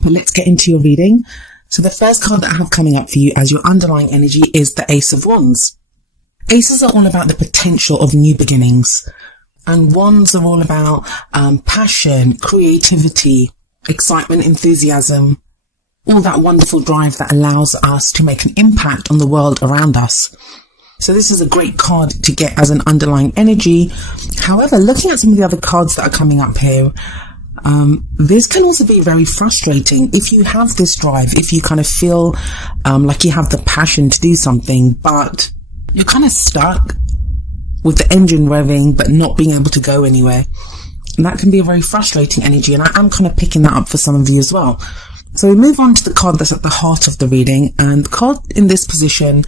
But let's get into your reading. So the first card that I have coming up for you as your underlying energy is the Ace of Wands. Aces are all about the potential of new beginnings. And wands are all about passion, creativity, excitement, enthusiasm, all that wonderful drive that allows us to make an impact on the world around us. So this is a great card to get as an underlying energy. However, looking at some of the other cards that are coming up here, this can also be very frustrating. If you have this drive, if you kind of feel like you have the passion to do something, but you're kind of stuck with the engine revving but not being able to go anywhere. And that can be a very frustrating energy, and I am kind of picking that up for some of you as well. So we move on to the card that's at the heart of the reading, and the card in this position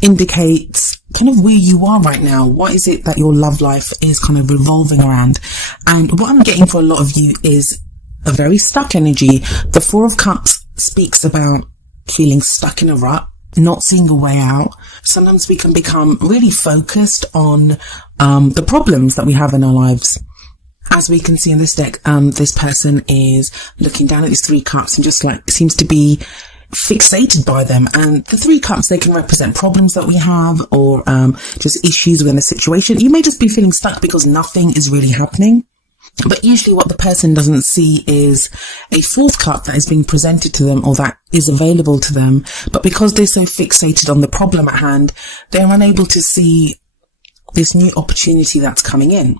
indicates kind of where you are right now. What is it that your love life is kind of revolving around? And what I'm getting for a lot of you is a very stuck energy. The Four of Cups speaks about feeling stuck in a rut, not seeing a way out. Sometimes we can become really focused on the problems that we have in our lives. As we can see in this deck, this person is looking down at these three cups and just like seems to be fixated by them. And the three cups, they can represent problems that we have, or just issues within the situation. You may just be feeling stuck because nothing is really happening. But usually what the person doesn't see is a fourth cup that is being presented to them, or that is available to them. But because they're so fixated on the problem at hand, they're unable to see this new opportunity that's coming in.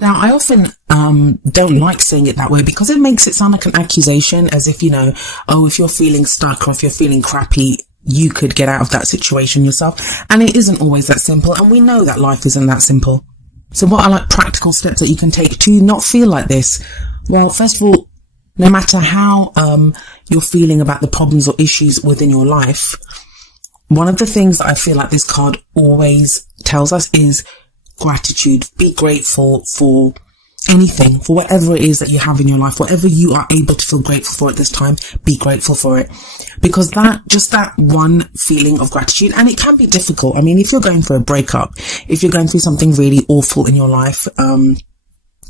Now, I often don't like saying it that way because it makes it sound like an accusation, as if, you know, oh, if you're feeling stuck or if you're feeling crappy, you could get out of that situation yourself. And it isn't always that simple. And we know that life isn't that simple. So what are like practical steps that you can take to not feel like this? Well, first of all, no matter how you're feeling about the problems or issues within your life, one of the things that I feel like this card always tells us is gratitude. Be grateful for anything, for whatever it is that you have in your life, whatever you are able to feel grateful for at this time, be grateful for it. Because that one feeling of gratitude, and it can be difficult. I mean, if you're going through a breakup, if you're going through something really awful in your life,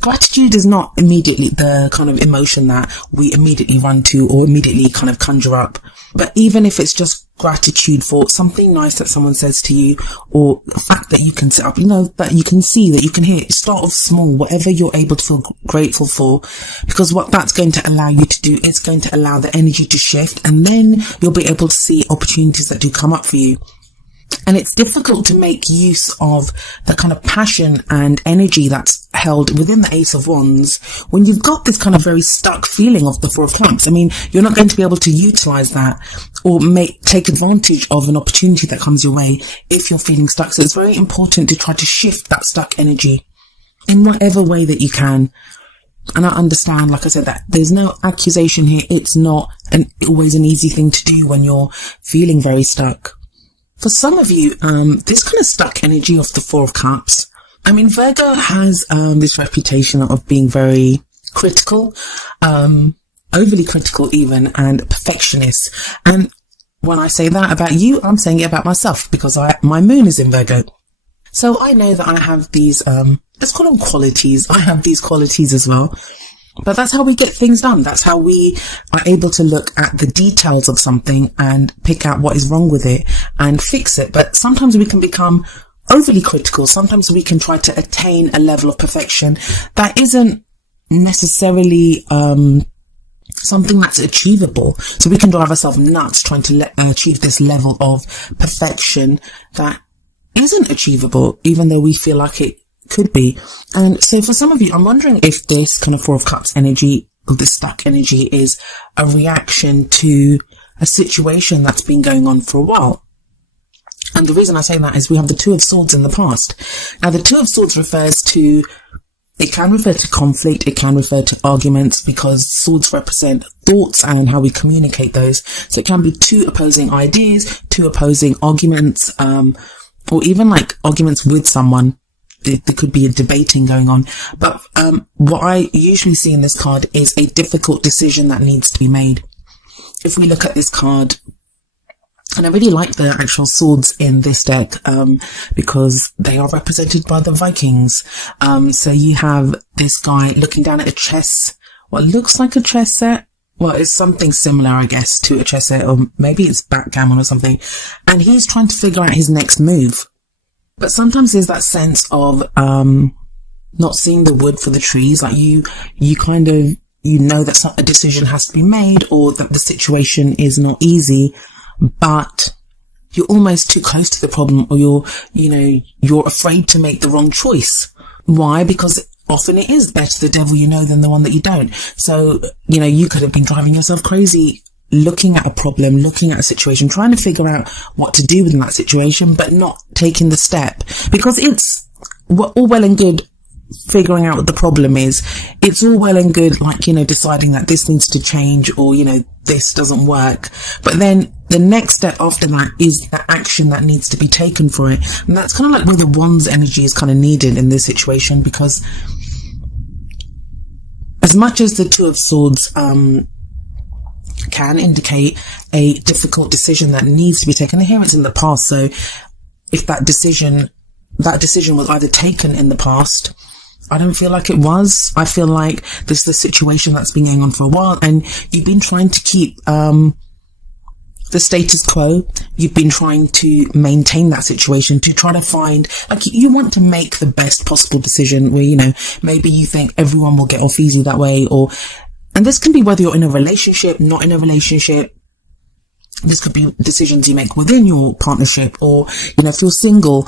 gratitude is not immediately the kind of emotion that we immediately run to or immediately kind of conjure up. But even if it's just gratitude for something nice that someone says to you, or the fact that you can sit up, you know, that you can see, that you can hear, start off small, whatever you're able to feel grateful for, because what that's going to allow you to do, it's going to allow the energy to shift, and then you'll be able to see opportunities that do come up for you. And it's difficult to make use of the kind of passion and energy that's held within the Ace of Wands when you've got this kind of very stuck feeling of the Four of Cups. I mean, you're not going to be able to utilize that or take advantage of an opportunity that comes your way if you're feeling stuck. So it's very important to try to shift that stuck energy in whatever way that you can. And I understand, like I said, that there's no accusation here. It's not always an easy thing to do when you're feeling very stuck. For some of you, this kind of stuck energy of the Four of Cups. I mean, Virgo has this reputation of being very critical, overly critical even, and perfectionist. And when I say that about you, I'm saying it about myself, because my moon is in Virgo. So I know that I have these, let's call them qualities. I have these qualities as well. But that's how we get things done. That's how we are able to look at the details of something and pick out what is wrong with it and fix it. But sometimes we can become overly critical. Sometimes we can try to attain a level of perfection that isn't necessarily something that's achievable. So we can drive ourselves nuts trying to achieve this level of perfection that isn't achievable, even though we feel like it could be. And so for some of you, I'm wondering if this kind of Four of Cups energy, or this stuck energy, is a reaction to a situation that's been going on for a while. And the reason I say that is we have the Two of Swords in the past. Now, the Two of Swords it can refer to conflict, it can refer to arguments, because swords represent thoughts and how we communicate those. So it can be two opposing ideas, two opposing arguments, or even like arguments with someone. There could be a debating going on. But what I usually see in this card is a difficult decision that needs to be made. If we look at this card, and I really like the actual swords in this deck, because they are represented by the Vikings. So you have this guy looking down at what looks like a chess set. well, it's something similar, I guess, to a chess set, or maybe it's backgammon or something. And he's trying to figure out his next move. But sometimes there's that sense of not seeing the wood for the trees. Like you kind of, you know that a decision has to be made, or that the situation is not easy, but you're almost too close to the problem, or you're afraid to make the wrong choice. Why? Because often it is better the devil you know than the one that you don't. So, you could have been driving yourself crazy looking at a problem, looking at a situation, trying to figure out what to do within that situation, but not taking the step. Because it's all well and good figuring out what the problem is. It's all well and good, deciding that this needs to change, or, this doesn't work. But then the next step after that is the action that needs to be taken for it. And that's kind of like where the Wands energy is kind of needed in this situation, because as much as the Two of Swords, can indicate a difficult decision that needs to be taken. And here it's in the past. So if that decision was either taken in the past, I don't feel like it was. I feel like this is a situation that's been going on for a while, and you've been trying to keep the status quo. You've been trying to maintain that situation, to try to find, you want to make the best possible decision where, maybe you think everyone will get off easy that way, and this can be whether you're in a relationship, not in a relationship. This could be decisions you make within your partnership, or, if you're single,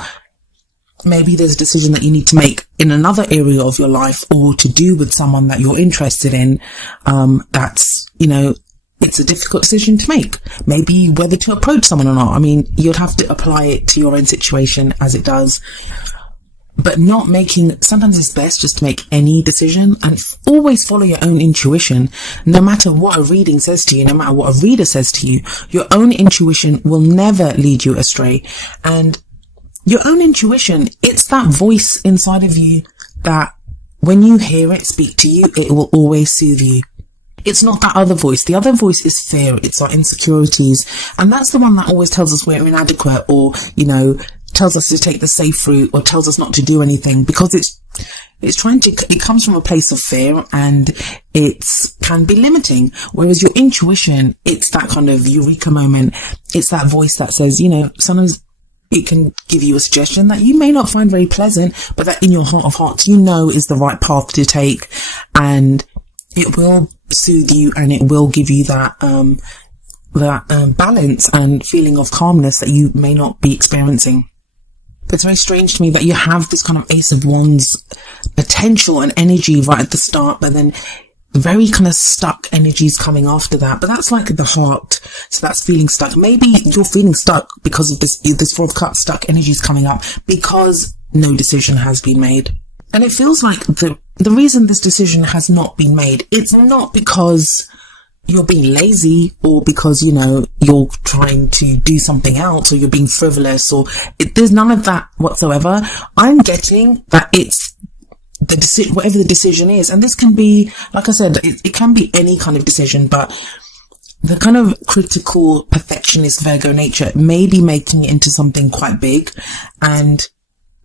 maybe there's a decision that you need to make in another area of your life, or to do with someone that you're interested in. That's, it's a difficult decision to make. Maybe whether to approach someone or not. I mean, you'd have to apply it to your own situation as it does. But sometimes it's best just to make any decision, and always follow your own intuition. No matter what a reading says to you, no matter what a reader says to you, your own intuition will never lead you astray. And your own intuition, it's that voice inside of you that when you hear it speak to you, it will always soothe you. It's not that other voice. The other voice is fear. It's our insecurities. And that's the one that always tells us we're inadequate, or, tells us to take the safe route, or tells us not to do anything, because it comes from a place of fear, and it can be limiting. Whereas your intuition, it's that kind of eureka moment. It's that voice that says, sometimes it can give you a suggestion that you may not find very pleasant, but that in your heart of hearts, is the right path to take, and it will soothe you, and it will give you that balance and feeling of calmness that you may not be experiencing. But it's very strange to me that you have this kind of Ace of Wands potential and energy right at the start, but then very kind of stuck energies coming after that. But that's like the heart. So that's feeling stuck. Maybe you're feeling stuck because of this Four of Cups stuck energies coming up, because no decision has been made. And it feels like the reason this decision has not been made, it's not because you're being lazy, or because, you're trying to do something else, or you're being frivolous, or there's none of that whatsoever. I'm getting that it's whatever the decision is. And this can be, like I said, it can be any kind of decision, but the kind of critical perfectionist Virgo nature may be making it into something quite big, and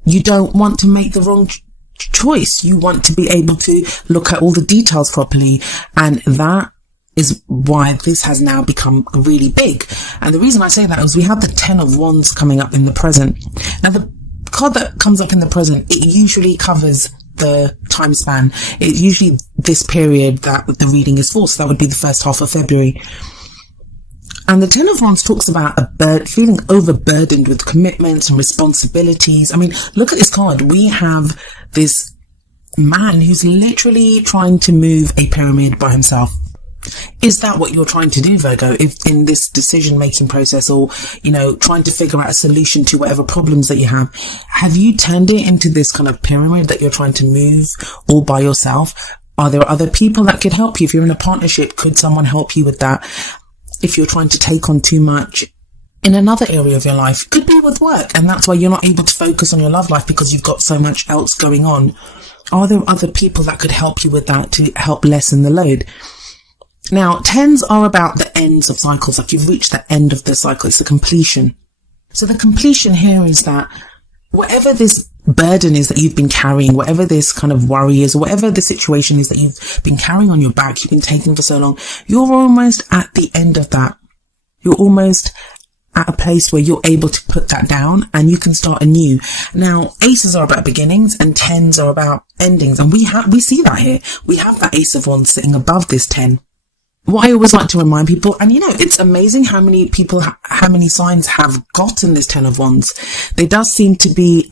you don't want to make the wrong choice. You want to be able to look at all the details properly, and that is why this has now become really big. And the reason I say that is we have the Ten of Wands coming up in the present. Now, the card that comes up in the present, it usually covers the time span. It's usually this period that the reading is for, so that would be the first half of February. And the Ten of Wands talks about feeling overburdened with commitments and responsibilities. I mean, look at this card. We have this man who's literally trying to move a pyramid by himself. Is that what you're trying to do, Virgo, if in this decision-making process, or, trying to figure out a solution to whatever problems that you have? Have you turned it into this kind of pyramid that you're trying to move all by yourself? Are there other people that could help you? If you're in a partnership, could someone help you with that? If you're trying to take on too much in another area of your life, could be with work, and that's why you're not able to focus on your love life because you've got so much else going on. Are there other people that could help you with that to help lessen the load? Now, tens are about the ends of cycles. Like, you've reached the end of the cycle. It's the completion. So the completion here is that whatever this burden is that you've been carrying, whatever this kind of worry is, or whatever the situation is that you've been carrying on your back, you've been taking for so long, you're almost at the end of that. You're almost at a place where you're able to put that down and you can start anew. Now, aces are about beginnings and 10s are about endings. And we see that here. We have that Ace of Wands sitting above this 10. What I always like to remind people, and it's amazing how many people, how many signs have gotten this 10 of Wands. There does seem to be,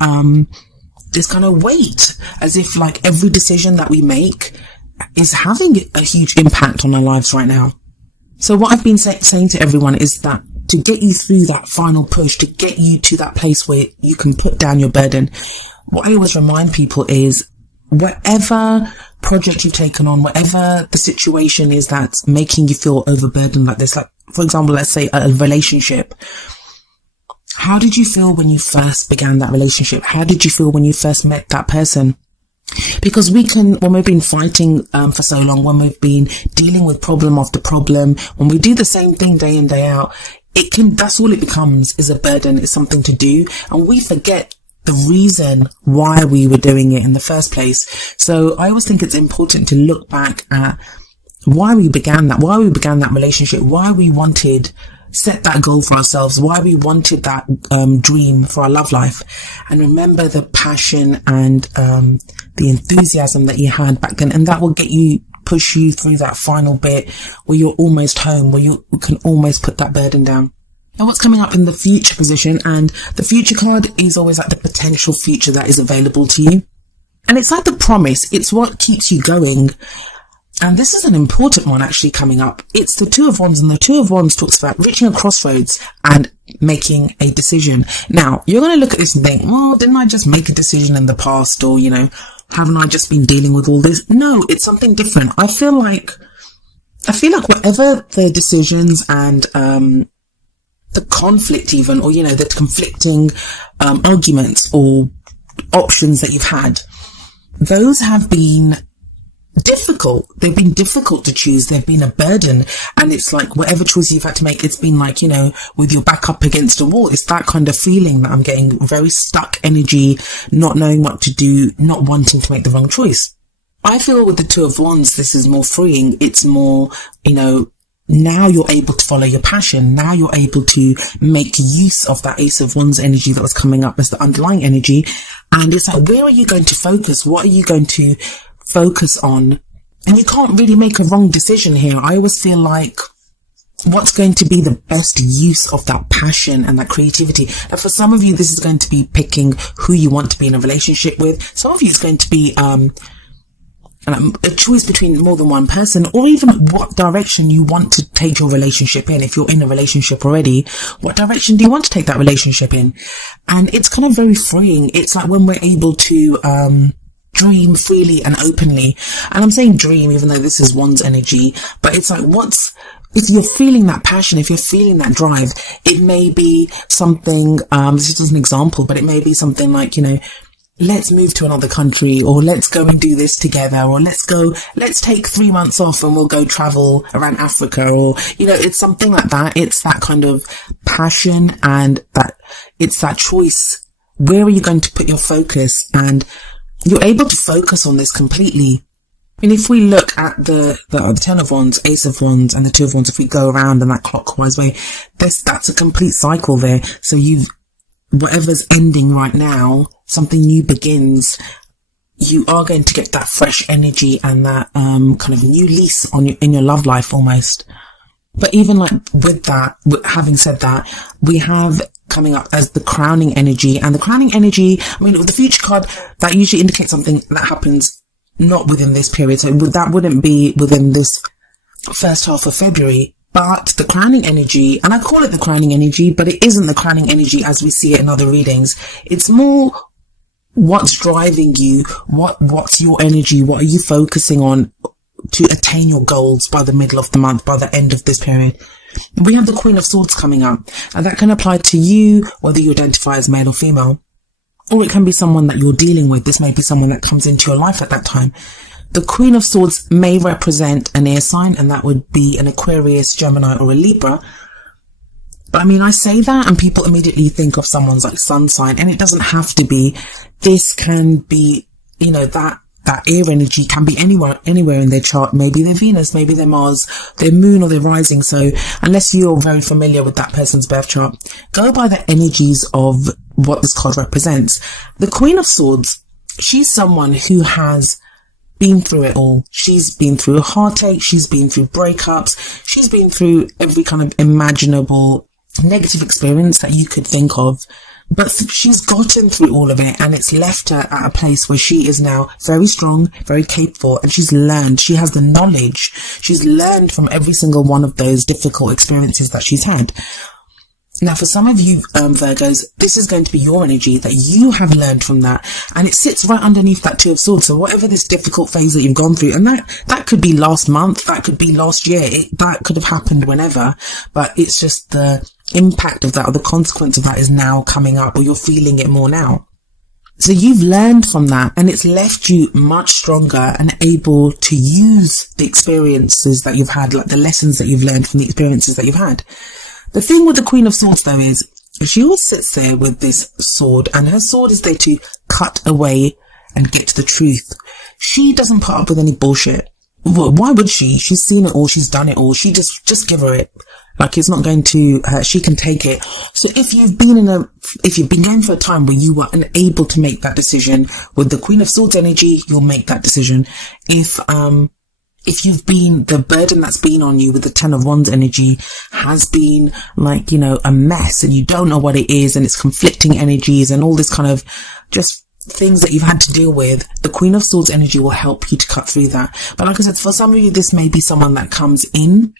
this kind of weight, as if like every decision that we make is having a huge impact on our lives right now. So what I've been saying to everyone is that to get you through that final push, to get you to that place where you can put down your burden, what I always remind people is whatever project you've taken on, whatever the situation is that's making you feel overburdened like this, like for example, let's say a relationship. How did you feel when you first began that relationship? How did you feel when you first met that person? Because when we've been fighting for so long, when we've been dealing with problem after problem, when we do the same thing day in, day out, that's all it becomes, is a burden. It's something to do. And we forget the reason why we were doing it in the first place. So I always think it's important to look back at why we began that relationship, why we set that goal for ourselves, why we wanted that dream for our love life, and remember the passion and the enthusiasm that you had back then, and that will push you through that final bit where you're almost home, where you can almost put that burden down. Now, what's coming up in the future position, and the future card is always like the potential future that is available to you, and it's like the promise. It's what keeps you going. And this is an important one actually coming up. It's the Two of Wands, and the Two of Wands talks about reaching a crossroads and making a decision. Now, you're going to look at this and think, well, didn't I just make a decision in the past? Or, haven't I just been dealing with all this? No, it's something different. I feel like whatever the decisions and the conflict even, or, the conflicting arguments or options that you've had, those have been difficult. They've been difficult to choose. They've been a burden. And it's like whatever choice you've had to make, it's been like, with your back up against a wall. It's that kind of feeling that I'm getting, very stuck energy, not knowing what to do, not wanting to make the wrong choice. I feel with the Two of Wands, this is more freeing. It's more, now you're able to follow your passion. Now you're able to make use of that Ace of Wands energy that was coming up as the underlying energy. And it's like, where are you going to focus? What are you going to focus on? And you can't really make a wrong decision here. I always feel like what's going to be the best use of that passion and that creativity. Now, for some of you, this is going to be picking who you want to be in a relationship with. Some of you, it's going to be a choice between more than one person, or even what direction you want to take your relationship in. If you're in a relationship already, what direction do you want to take that relationship in? And it's kind of very freeing. It's like when we're able to dream freely and openly. And I'm saying dream, even though this is Wands energy, but it's like, if you're feeling that passion, if you're feeling that drive, it may be something, this is just an example, but it may be something like, let's move to another country, or let's go and do this together, or let's take 3 months off and we'll go travel around Africa, or, it's something like that. It's that kind of passion, and it's that choice. Where are you going to put your focus? And you're able to focus on this completely. And if we look at the Ten of Wands, Ace of Wands, and the Two of Wands, if we go around in that clockwise way, that's a complete cycle there. So whatever's ending right now, something new begins. You are going to get that fresh energy and that kind of new lease in your love life almost. But even like with that, having said that, we have coming up as the crowning energy. And the crowning energy, with the future card, that usually indicates something that happens not within this period. So that wouldn't be within this first half of February. But the crowning energy, and I call it the crowning energy, but it isn't the crowning energy as we see it in other readings. It's more what's driving you, what's your energy, what are you focusing on to attain your goals by the middle of the month, by the end of this period. We have the Queen of Swords coming up, and that can apply to you, whether you identify as male or female, or it can be someone that you're dealing with. This may be someone that comes into your life at that time. The Queen of Swords may represent an air sign, and that would be an Aquarius, Gemini, or a Libra. But I mean, I say that and people immediately think of someone's like sun sign, and it doesn't have to be. This can be, you know, that air energy can be anywhere in their chart. Maybe their Venus, maybe their Mars, their moon, or their rising. So unless you're very familiar with that person's birth chart, go by the energies of what this card represents. The Queen of Swords, she's someone who has been through it all. She's been through a heartache. She's been through breakups. She's been through every kind of imaginable negative experience that you could think of. But she's gotten through all of it, and it's left her at a place where she is now very strong, very capable, and she's learned. She has the knowledge. She's learned from every single one of those difficult experiences that she's had. Now, for some of you Virgos, this is going to be your energy, that you have learned from that, and it sits right underneath that Two of Swords. So whatever this difficult phase that you've gone through, and that could be last month, that could be last year, that could have happened whenever, but it's just the impact of that, or the consequence of that, is now coming up, or you're feeling it more now. So you've learned from that, and it's left you much stronger and able to use the experiences that you've had, like the lessons that you've learned from the experiences that you've had. The thing with the Queen of Swords, though, is she always sits there with this sword, and her sword is there to cut away and get to the truth. She doesn't put up with any bullshit. Well, why would she? She's seen it all. She's done it all. She just give her it. Like, it's not going to, she can take it. So if you've been going for a time where you were unable to make that decision, with the Queen of Swords energy, you'll make that decision. If you've been, the burden that's been on you with the Ten of Wands energy has been like, you know, a mess, and you don't know what it is, and it's conflicting energies and all this kind of just things that you've had to deal with, the Queen of Swords energy will help you to cut through that. But like I said, for some of you, this may be someone that comes in.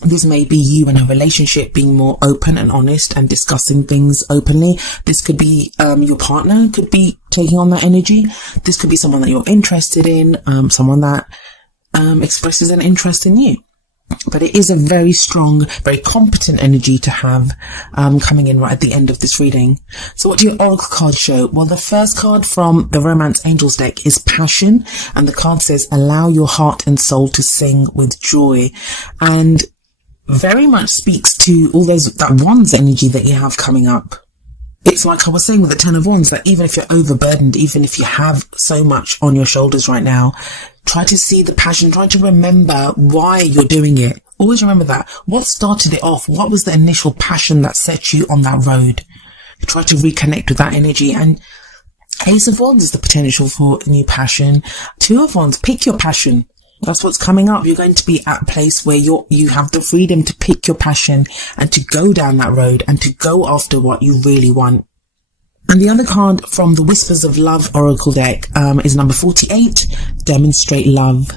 This may be you in a relationship being more open and honest and discussing things openly. This could be your partner could be taking on that energy. This could be someone that you're interested in, someone that expresses an interest in you. But it is a very strong, very competent energy to have coming in right at the end of this reading. So what do your oracle cards show? Well, the first card from the Romance Angels deck is Passion, and the card says, allow your heart and soul to sing with joy. And very much speaks to all that Wands energy that you have coming up. It's like I was saying with the Ten of Wands, that even if you're overburdened, even if you have so much on your shoulders right now, try to see the passion, try to remember why you're doing it. Always remember that. What started it off? What was the initial passion that set you on that road? Try to reconnect with that energy. And Ace of Wands is the potential for a new passion. Two of Wands, pick your passion. That's what's coming up. You're going to be at a place where you have the freedom to pick your passion and to go down that road and to go after what you really want. And the other card from the Whispers of Love Oracle deck is number 48, Demonstrate Love.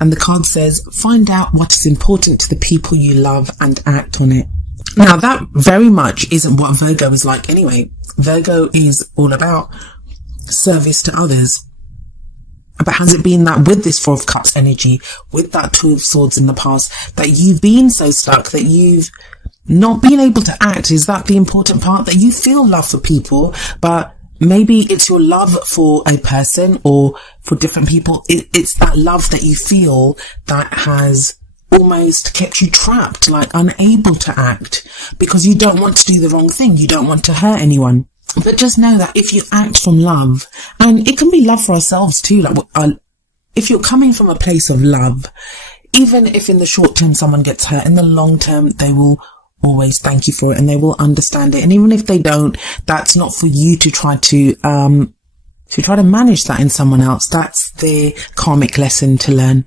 And the card says, find out what is important to the people you love and act on it. Now, that very much isn't what Virgo is like anyway. Virgo is all about service to others. But has it been that with this Four of Cups energy, with that Two of Swords in the past, that you've been so stuck that you've not been able to act? Is that the important part? That you feel love for people, but maybe it's your love for a person or for different people. It's that love that you feel that has almost kept you trapped, like unable to act, because you don't want to do the wrong thing. You don't want to hurt anyone. But just know that if you act from love, and it can be love for ourselves too, like if you're coming from a place of love, even if in the short term someone gets hurt, in the long term they will always thank you for it and they will understand it. And even if they don't, that's not for you to try to manage that in someone else. That's their karmic lesson to learn.